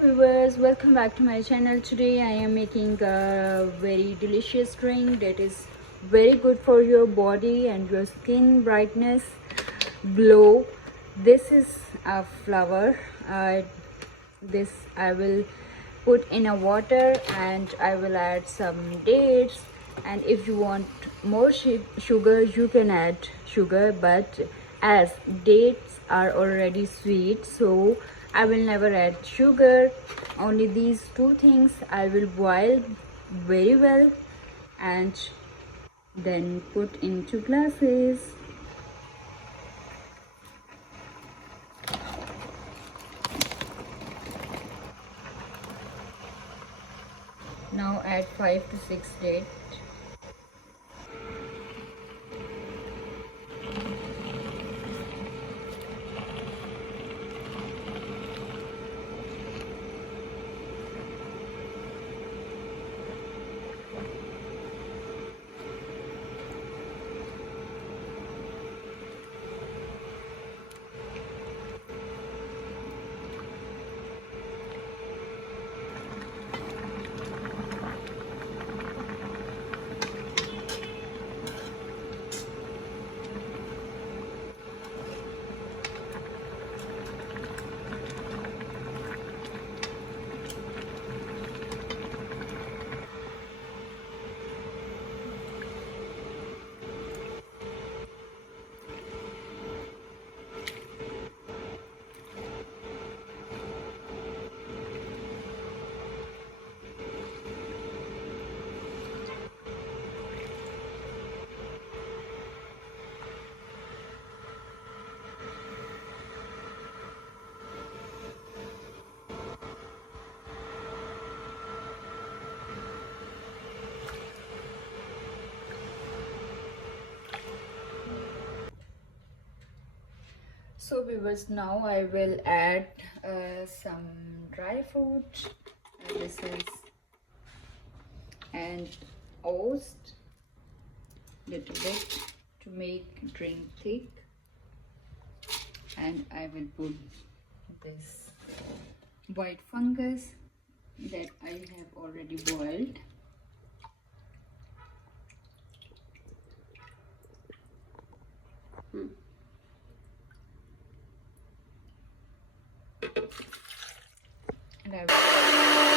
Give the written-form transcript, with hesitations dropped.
viewers, welcome back to my channel. Today I am making a very delicious drink that is very good for your body and your skin brightness, glow. This is a flower. This I will put in a water and I will add some dates, and if you want more sugar you can add sugar, but as dates are already sweet, so I will never add sugar. Only these two things I will boil very well and then put into glasses. Now add 5 to 6 dates. So viewers, now I will add some dry fruit. This is and oats, little bit to make drink thick, and I will put this white fungus that I have already boiled. And I will